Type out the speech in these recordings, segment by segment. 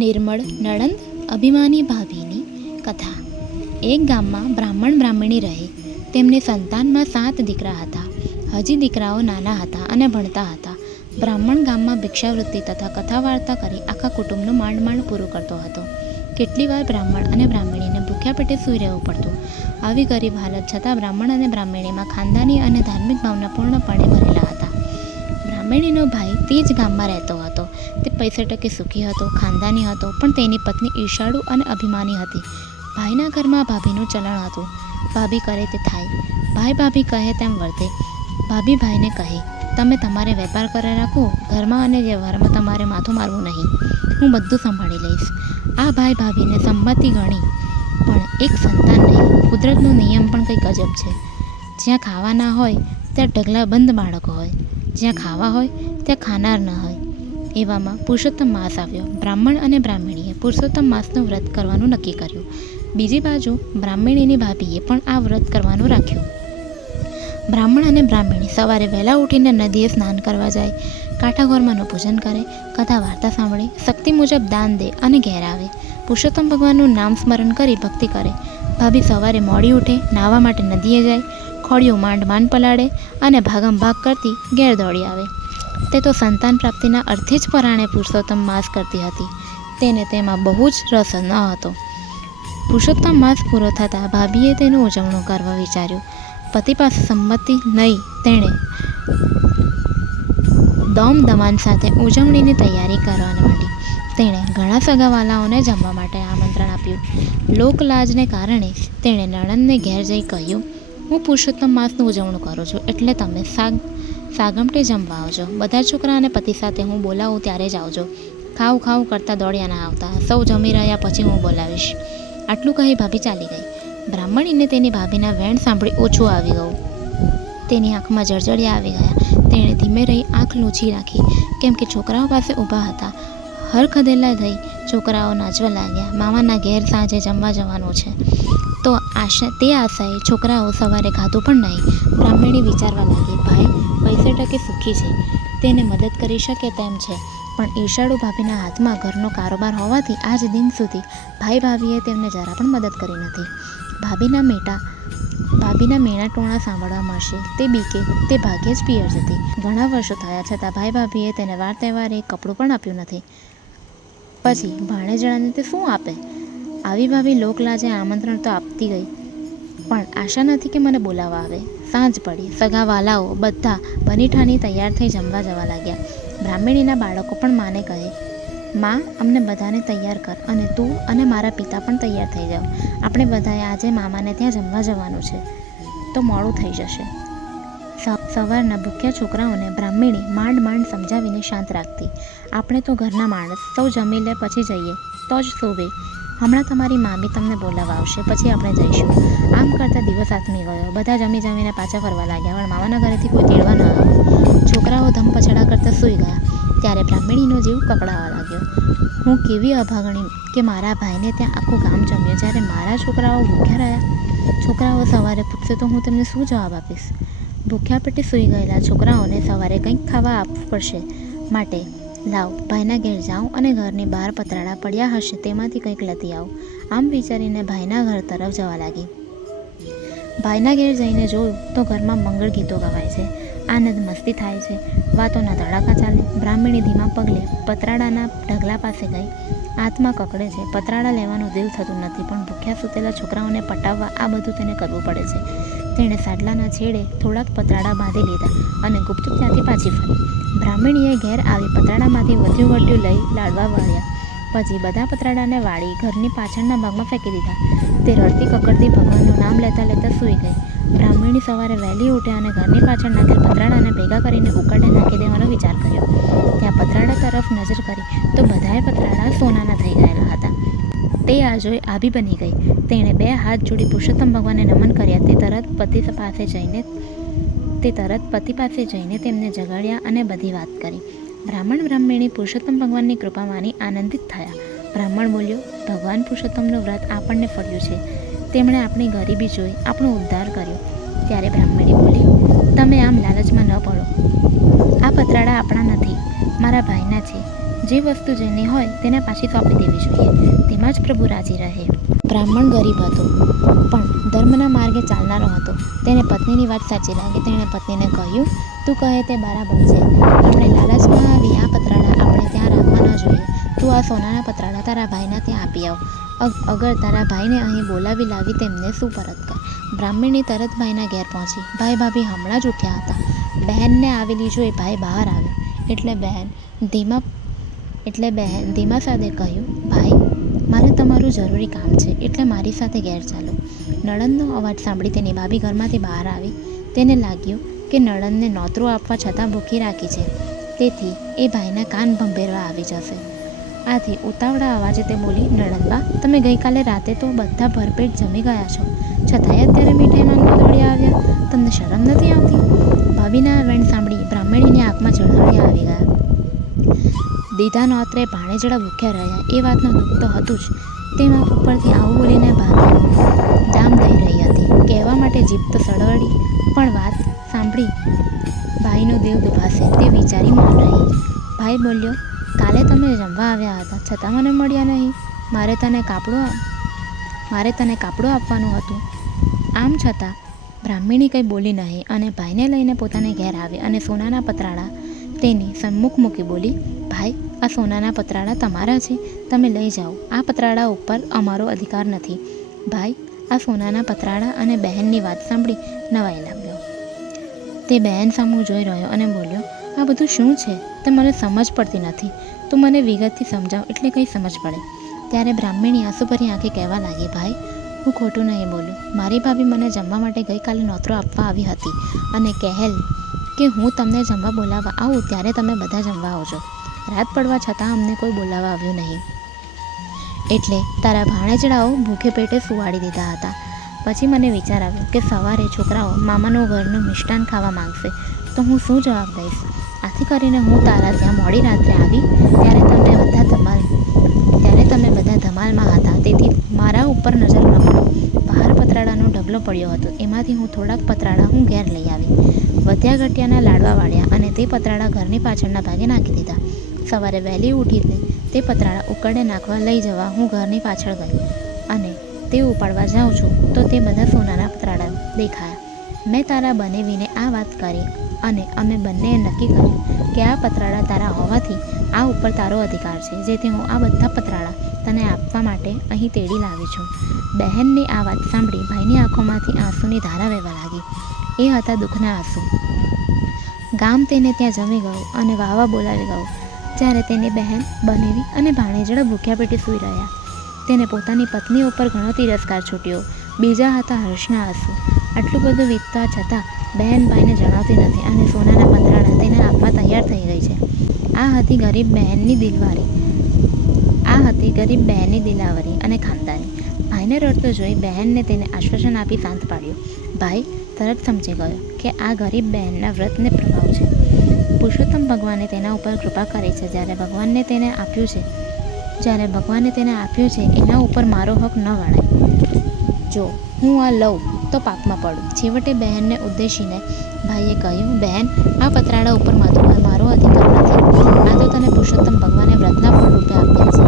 નિર્મળ નણંદ અભિમાની ભાભીની કથા. એક ગામમાં બ્રાહ્મણ બ્રાહ્મણી રહે. તેમની સંતાનમાં 7 દીકરા હતા. હજી દીકરાઓ નાના હતા અને ભણતા હતા. બ્રાહ્મણ ગામમાં ભિક્ષાવૃત્તિ તથા કથા વાર્તા કરી આખા કુટુંબનું માંડ માંડ પૂરું કરતો હતો. કેટલી વાર બ્રાહ્મણ અને બ્રાહ્મણીને ભૂખ્યા પેટે સૂઈ રહેવું પડતું. આવી ગરીબ હાલત છતાં બ્રાહ્મણ અને બ્રાહ્મણીમાં ખાનદાની અને ધાર્મિક ભાવના પૂર્ણપણે ભરેલા હતા. બ્રાહ્મણીનો ભાઈ તે જ ગામમાં રહેતો હતો. તે પૈસે ટકે સુખી હતો, ખાનદાની હતો, પણ તેની પત્ની ઈર્ષાળુ અને અભિમાની હતી. ભાઈના ઘરમાં ભાભીનું ચલણ હતું. ભાભી કરે તે થાય, ભાઈ ભાભી કહે તેમ વર્તે. ભાભી ભાઈને કહે, તમે તમારે વેપાર કરે રાખો, ઘરમાં અને વ્યવહારમાં તમારે માથું મારવું નહીં, હું બધું સંભાળી લઈશ. આ ભાઈ ભાભીને સંમતિ ગણી, પણ એક સંતાન નહીં. કુદરતનો નિયમ પણ કંઈ ગજબ છે. જ્યાં ખાવા ના હોય ત્યાં ઢગલા બંધ બાળકો હોય, જ્યાં ખાવા હોય ત્યાં ખાનાર ન હોય. એવામાં પુરુષોત્તમ માસ આવ્યો. બ્રાહ્મણ અને બ્રાહ્મણીએ પુરુષોત્તમ માસનું વ્રત કરવાનું નક્કી કર્યું. બીજી બાજુ બ્રાહ્મણીની ભાભીએ પણ આ વ્રત કરવાનું રાખ્યું. બ્રાહ્મણ અને બ્રાહ્મણી સવારે વહેલા ઉઠીને નદીએ સ્નાન કરવા જાય, કાંઠાઘોરમાંનું પૂજન કરે, કથા વાર્તા સાંભળે, શક્તિ મુજબ દાન દે અને ઘેર આવે. પુરુષોત્તમ ભગવાનનું નામ સ્મરણ કરી ભક્તિ કરે. ભાભી સવારે મોડી ઉઠે, નાહવા માટે નદીએ જાય, ખોડિયું માંડ માંડ પલાળે અને ભાગમ ભાગ કરતી ઘેર દોડી આવે. તે તો સંતાન પ્રાપ્તિના અર્થે જ પરાણે પુરુષોત્તમ માસ કરતી હતી. તેને તેમાં બહુ જ રસ ન હતો. પુરુષોત્તમ માસ પૂરો થતાં ભાભીએ તેનું ઉજવણું કરવા વિચાર્યું. પતિ પાસે સંમતિ નહીં, તેણે દોમ દમાન સાથે ઉજવણીની તૈયારી કરવા માંડી. તેણે ઘણા સગાવાલાઓને જમવા માટે આમંત્રણ આપ્યું. લોકલાજને કારણે તેણે નણંદને ઘેર જઈ કહ્યું, હું પુરુષોત્તમ માસનું ઉજવણું કરું છું, એટલે તમે સાગમટે જમવા આવજો. બધા છોકરા અને પતિ સાથે હું બોલાવું ત્યારે જ આવજો. ખાવું ખાવું કરતાં દોડ્યા ના આવતા. સૌ જમી રહ્યા પછી હું બોલાવીશ. આટલું કહી ભાભી ચાલી ગઈ. બ્રાહ્મણીને તેની ભાભીના વેણ સાંભળી ઓછું આવી ગયું. તેની આંખમાં જળજળિયા આવી ગયા. તેણે ધીમે રહી આંખ લૂછી રાખી, કેમ કે છોકરાઓ પાસે ઊભા હતા. હરખદેલા થઈ છોકરાઓ નાચવા લાગ્યા. મામાના ઘેર સાંજે જમવા જવાનું છે. તો તે આશાએ છોકરાઓ સવારે ખાધું પણ નહીં. બ્રાહ્મણી વિચારવા લાગી, ભાઈ પૈસે ટકે સુખી છે, તેને મદદ કરી શકે તેમ છે, પણ ઈર્ષાળુ ભાભીના હાથમાં ઘરનો કારોબાર હોવાથી આજ દિન સુધી ભાઈ ભાભીએ તેમને જરા પણ મદદ કરી નથી. ભાભીના મેણા ટોણા સાંભળવા મળશે તે બીકે તે ભાગ્યે જ પિયર જતી. ઘણા વર્ષો થયા છતાં ભાઈ ભાભીએ તેને વાર તહેવારે કપડું પણ આપ્યું નથી. પછી ભાણેજડાને તે શું આપે? આવી ભાભી લોકલાજે આમંત્રણ તો આપતી ગઈ, પણ આશા નથી કે મને બોલાવવા આવે. સાંજ પડી. સગાવાલાઓ બધા બનીઠાની તૈયાર થઈ જમવા જવા લાગ્યા. બ્રાહ્મણીના બાળકો પણ માને કહે, માં અમને બધાને તૈયાર કર, અને તું અને મારા પિતા પણ તૈયાર થઈ જાઓ. આપણે બધાએ આજે મામાને ત્યાં જમવા જવાનું છે, તો મોડું થઈ જશે. સવારના ભૂખ્યા છોકરાઓને બ્રાહ્મણી માંડ માંડ સમજાવીને શાંત રાખતી. આપણે તો ઘરના માણસ, સૌ જમી લે પછી જઈએ તો જ શોભે. હમણાં તમારી મામી તમને બોલાવવા આવશે, પછી આપણે જઈશું. આમ કરતાં દિવસ આથમી ગયો. બધા જમી જમીને પાછા ફરવા લાગ્યા, પણ મામાના ઘરેથી કોઈ તેડવા ન આવ્યું. છોકરાઓ ધમ પછડા કરતાં સૂઈ ગયા. ત્યારે બ્રાહ્મણીનો જીવ કકડાવા લાગ્યો. હું કેવી અભાગણી કે મારા ભાઈને ત્યાં આખું ગામ જમ્યું, જ્યારે મારા છોકરાઓ ભૂખ્યા રહ્યા. છોકરાઓ સવારે પૂછશે તો હું તેમને શું જવાબ આપીશ? ભૂખ્યા પેટે સૂઈ ગયેલા છોકરાઓને સવારે કંઈક ખાવા આપવું પડશે. માટે લાવ, ભાઈના ઘેર જાઉં અને ઘરની બહાર પતરાડા પડ્યા હશે તેમાંથી કંઈક લેતી આવું. આમ વિચારીને ભાઈના ઘર તરફ જવા લાગી. ભાઈના ઘેર જઈને જોયું તો ઘરમાં મંગળ ગીતો ગવાય છે, આનંદ મસ્તી થાય છે, વાતોના ધડાકા ચાલે. બ્રાહ્મણી ધીમા પગલે પતરાડાના ઢગલા પાસે ગઈ. આત્મા કકડે છે, પતરાડા લેવાનું દિલ થતું નથી, પણ ભૂખ્યા સૂતેલા છોકરાઓને પટાવવા આ બધું તેને કરવું પડે છે. તેણે સાડલાના છેડે થોડાક પતરાડા બાંધી લીધા અને ગુપચુપ ત્યાંથી પાછી ફરી. બ્રાહ્મણીએ ઘેર આવી પતરાડામાંથી વધ્યું ઘટ્યું લઈ લાડવા વાળ્યા. પછી બધા પતરાડાને વાળી ઘરની પાછળના ભાગમાં ફેંકી દીધા. તે રડતી કકડતી ભગવાનનું નામ લેતા લેતા સૂઈ ગઈ. બ્રાહ્મણી સવારે વહેલી ઉઠે અને ઘરની પાછળ નાખેલ પતરાડાને ભેગા કરીને ઉકળે નાખી દેવાનો વિચાર કર્યો. ત્યાં પતરાડા તરફ નજર કરી તો બધાએ પતરાડા સોનાના થઈ ગયેલા હતા. તે આ જોઈ આભી બની ગઈ. તેણે 2 હાથ જોડી પુરુષોત્તમ ભગવાનને નમન કર્યા. તે તરત પતિ પાસે જઈને તેમને જગાડ્યા અને બધી વાત કરી. બ્રાહ્મણી પુરુષોત્તમ ભગવાનની કૃપા માની આનંદિત થયા. બ્રાહ્મણ બોલ્યો, ભગવાન પુરુષોત્તમનું વ્રત આપણને ફળ્યું છે. તેમણે આપણી ગરીબી જોઈ આપણો ઉદ્ધાર કર્યો. ત્યારે બ્રાહ્મણી બોલી, તમે આમ લાલચમાં ન પડો. આ પતરાડા આપણા નથી, મારા ભાઈના છે. જે વસ્તુ જેની હોય તેને પાછી સોંપી દેવી જોઈએ, તેમાં જ પ્રભુ રાજી રહે. બ્રાહ્મણ ગરીબ હતો, પણ ધર્મના માર્ગે ચાલનારો હતો. તેને પત્નીની વાત સાચી લાગી. તેણે પત્નીને કહ્યું, તું કહે તે બરાબર છે. આપણે લાલચમાં આવી આ પતરાળા આપણે ત્યાં રાખવા ન જોઈએ. તું આ સોનાના પતરાળા તારા ભાઈના ત્યાં આપી આવ. અગર તારા ભાઈને અહીં બોલાવી લાવી તેમને સુપરત કર. બ્રાહ્મણી તરત ભાઈના ઘેર પહોંચી. ભાઈ ભાભી હમણાં જ ઉઠ્યા હતા. બહેનને આવેલી જોઈ ભાઈ બહાર આવ્યો. એટલે બહેન ધીમા સાદે કહ્યું, ભાઈ, મારે તમારું જરૂરી કામ છે, એટલે મારી સાથે ઘેર ચાલો. નણંદનો અવાજ સાંભળી તેની ભાભી ઘરમાંથી બહાર આવી. તેને લાગ્યું કે નણંદને નોતરું આપવા છતાં ભૂખી રાખી છે, તેથી એ ભાઈના કાન ભંભેરવા આવી જશે. આથી ઉતાવળા અવાજે તે બોલી, નણંદબા, તમે ગઈકાલે રાતે તો બધા ભરપેટ જમી ગયા છો, છતાંય અત્યારે મીઠાઈ માંગવા દોડી આવ્યા. તમને શરમ નથી આવતી? ભાભીના વેણ સાંભળી બ્રાહ્મણીની આંખમાં જળહળિયા આવી ગયા. દીધા નોતરે ભાણેજડા ભૂખ્યા રહ્યા એ વાતનું દુઃખ તો હતું જ, તેમાં ઉપરથી આવું બોલીને ભાભી દામ દઈ રહી હતી. કહેવા માટે જીભ તો સળવળી, પણ વાત સાંભળી ભાઈનું દિલ દુભાશે તે વિચારી મૌન રહી. ભાઈ બોલ્યો, કાલે તમે જમવા આવ્યા હતા, છતાં મને મળ્યા નહીં. મારે તને કાપડું આપવાનું હતું. આમ છતાં બ્રાહ્મણી કંઈ બોલી નહીં અને ભાઈને લઈને પોતાને ઘેર આવી અને સોનાના પતરાળા તેની સન્મુખ મૂકી બોલી, ભાઈ, આ સોનાના પતરાળા તમારા છે, તમે લઈ જાઓ. આ પતરાળા ઉપર અમારો અધિકાર નથી. ભાઈ આ સોનાના પતરાળા અને બહેનની વાત સાંભળી નવાઈ લાગ્યો. તે બહેન સામું જોઈ રહ્યો અને બોલ્યો, આ બધું શું છે? તે મને સમજ પડતી નથી. તું મને વિગતથી સમજાવ એટલે કંઈ સમજ પડે. ત્યારે બ્રાહ્મણી આંસુભરી આંખે કહેવા લાગી, ભાઈ, હું ખોટું નહીં બોલું. મારી ભાભી મને જમવા માટે ગઈકાલે નોતરો આપવા આવી હતી અને કહેલ કે હું તમને જમવા બોલાવવા આવું ત્યારે તમે બધા જમવા આવજો. રાત પડવા છતાં અમને કોઈ બોલાવવા આવ્યું નહીં, એટલે તારા ભાણેજડાઓ ભૂખે પેટે સુવાડી દીધા હતા. પછી મને વિચાર આવ્યો કે સવારે છોકરાઓ મામાનું ઘરનું મિષ્ટાન ખાવા માંગશે તો હું શું જવાબ દઈશ. આથી કરીને હું તારા ત્યાં મોડી રાત્રે આવી ત્યારે તમે બધા ધમાલમાં હતા, તેથી મારા ઉપર નજર ન પડી. બહાર પતરાળાનો ઢગલો પડ્યો હતો, એમાંથી હું થોડાક પતરાળા હું ઘેર લઈ આવી. વધ્યા ઘટ્યાના લાડવા વાળ્યા અને તે પતરાળા ઘરની પાછળના ભાગે નાખી દીધા. સવારે વહેલી ઉઠીને તે પતરાળા ઉકળે નાખવા લઈ જવા હું ઘરની પાછળ ગઈ અને તે ઉપાડવા જાઉં છું તો તે બધા સોનાના પતરાળા દેખાયા. મેં તારા બનેવીને આ વાત કરી અને અમે બંનેએ નક્કી કર્યું કે આ પતરાળા તારા હોવાથી આ ઉપર તારો અધિકાર છે, જેથી હું આ બધા પતરાળા તને આપવા માટે અહીં તેડી લાવી છું. બહેનની આ વાત સાંભળી ભાઈની આંખોમાંથી આંસુની ધારા વહેવા લાગી. એ હતા દુઃખના આંસુ. ગામ તેને ત્યાં જમી ગયું અને વાવા બોલાવી ગયું. જ્યારે તેની બહેન બનેવી અને ભાણેજડા ભૂખ્યા પેટે સૂઈ રહ્યા. તેને પોતાની પત્ની ઉપર ઘણો તિરસ્કાર છૂટ્યો. બીજા હતા હર્ષના આંસુ. આટલું બધું વીતતા છતાં બહેન ભાઈને જણાવતી નથી અને સોનાના પતરાળા તેને આપવા તૈયાર થઈ ગઈ છે. આ હતી ગરીબ બહેનની દિલાવરી અને ખાનદાની. ભાઈને રડતો જોઈ બહેનને તેને આશ્વાસન આપી શાંત પાડ્યો. ભાઈ તરત સમજી ગયો કે આ ગરીબ બહેનના વ્રતને પ્રભાવ છે. પુરુષોત્તમ ભગવાને તેના ઉપર કૃપા કરી છે. જ્યારે ભગવાને તેને આપ્યું છે એના ઉપર મારો હક ન ગણાય. જો હું આ લઉં તો પાપમાં પડું. છેવટે બહેનને ઉદ્દેશીને ભાઈએ કહ્યું, બહેન, આ પતરાળા ઉપર મારો અધિકાર નથી. આ તો તને પુરુષોત્તમ ભગવાને વ્રતના ફળ રૂપે આપ્યા છે.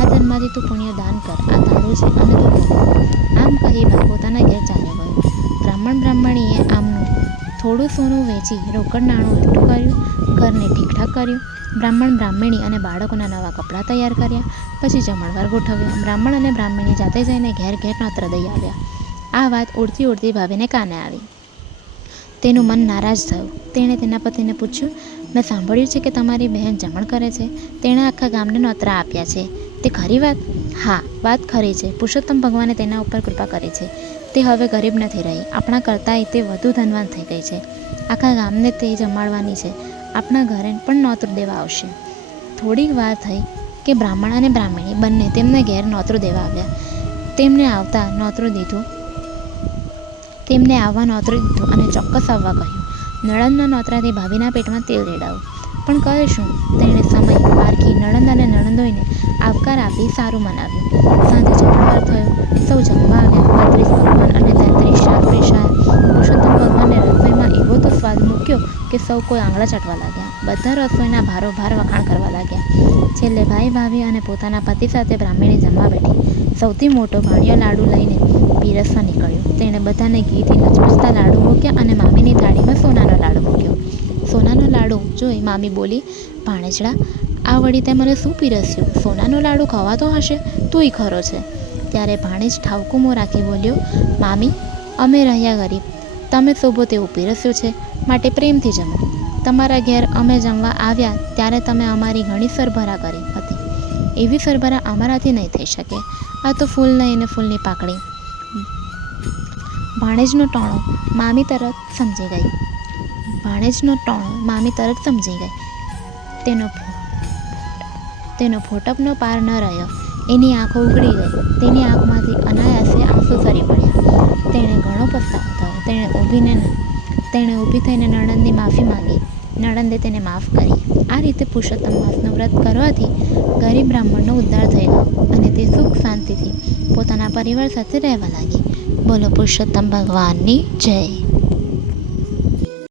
આ ધનમાંથી તું પુણ્ય દાન કર. આ તારું છે અને તું ભોગવ. આમ કહી ભાઈ પોતાના ઘેર ચાલ્યો ગયો. બ્રાહ્મણીએ આમનું થોડું સોનું વેચી રોકડ નાણું એકઠું કર્યું, ઘરને ઠીકઠાક કર્યું. બ્રાહ્મણી અને બાળકોના નવા કપડાં તૈયાર કર્યા. પછી જમણવાર ગોઠવ્યો. બ્રાહ્મણ અને બ્રાહ્મણી જાતે જઈને ઘેર નોતર દઈ આવ્યા. આ વાત ઉડતી ભાભીને કાને આવી. તેનું મન નારાજ થયું. તેણે તેના પતિને પૂછ્યું, મેં સાંભળ્યું છે કે તમારી બહેન જમણ કરે છે. તેણે આખા ગામને નોતરા આપ્યા છે. તે ખરી વાત? હા, વાત ખરી છે. પુરુષોત્તમ ભગવાને તેના ઉપર કૃપા કરી છે. તે હવે ગરીબ નથી રહી. આપણા કરતાંય તે વધુ ધનવાન થઈ ગઈ છે. આખા ગામને તે જમાડવાની છે. આપણા ઘરે પણ નોતરું દેવા આવશે. થોડીક વાર થઈ કે બ્રાહ્મણ અને બ્રાહ્મણી બંને તેમને ઘેર નોતરું દેવા આવ્યા. તેમને આવવા નોતરું દીધું અને ચોક્કસ આવવા કહ્યું. નણંદના નોતરાથી ભાભીના પેટમાં તેલ રેડાવું. પણ કહે શું? તેણે સમય પારખી નણંદ અને નણંદોઈને આવકાર આપી સારું મનાવ્યું. સાંજે જમણવાર થયો. સૌ જમવા આવ્યા. 32 પકવાન અને 33 શાક પીરસાયા. પુરુષોત્તમ ભગવાને રસોઈમાં એવો તો સ્વાદ મૂક્યો કે સૌ કોઈ આંગળા ચાટવા લાગ્યા. બધા રસોઈના ભારોભાર વખાણ કરવા લાગ્યા. છેલ્લે ભાઈ ભાભી અને પોતાના પતિ સાથે બ્રાહ્મણી જમવા બેઠી. સૌથી મોટો ભાણિયો લાડુ લઈને પીરસવા નીકળ્યો. તેણે બધાને ઘીથી લચપચતા લાડુ મૂક્યા અને મામીની થાળીમાં સોનાનો લાડુ મૂક્યો. સોનાનો લાડુ જોઈ મામી બોલી, ભાણેજડા, આ વળી તે મને શું પીરસ્યું? સોનાનો લાડુ ખવાતો હશે? તુંય ખરો છે. ત્યારે ભાણેજ ઠાવકું મોં રાખી બોલ્યો, મામી, અમે રહ્યા ગરીબ, તમે શોભો તેવું પીરસ્યું છે, માટે પ્રેમથી જમો. તમારા ઘેર અમે જમવા આવ્યા ત્યારે તમે અમારી ઘણી સરભરા કરી હતી. એવી સરભરા અમારાથી નહીં થઈ શકે. આ તો ફૂલ નહીં અને ફૂલની પાકડી. ભાણેજનો ટોણો મામી તરત સમજી ગઈ. તેનો ફોટપનો પાર ન રહ્યો. એની આંખો ઉઘડી ગઈ. તેની આંખમાંથી અનાયાસે આંસુ સરી પડ્યા. તેણે ઘણો પસ્તાવો થયો. તેણે ઊભી થઈને નણંદની માફી માંગી. નણંદે તેને માફ કરી. આ રીતે પુરુષોત્તમ માસનું વ્રત કરવાથી ગરીબ બ્રાહ્મણનો ઉદ્ધાર થઈ ગયો અને તે સુખ શાંતિથી પોતાના પરિવાર સાથે રહેવા લાગી. બોલો પુરુષોત્તમ ભગવાનની જય.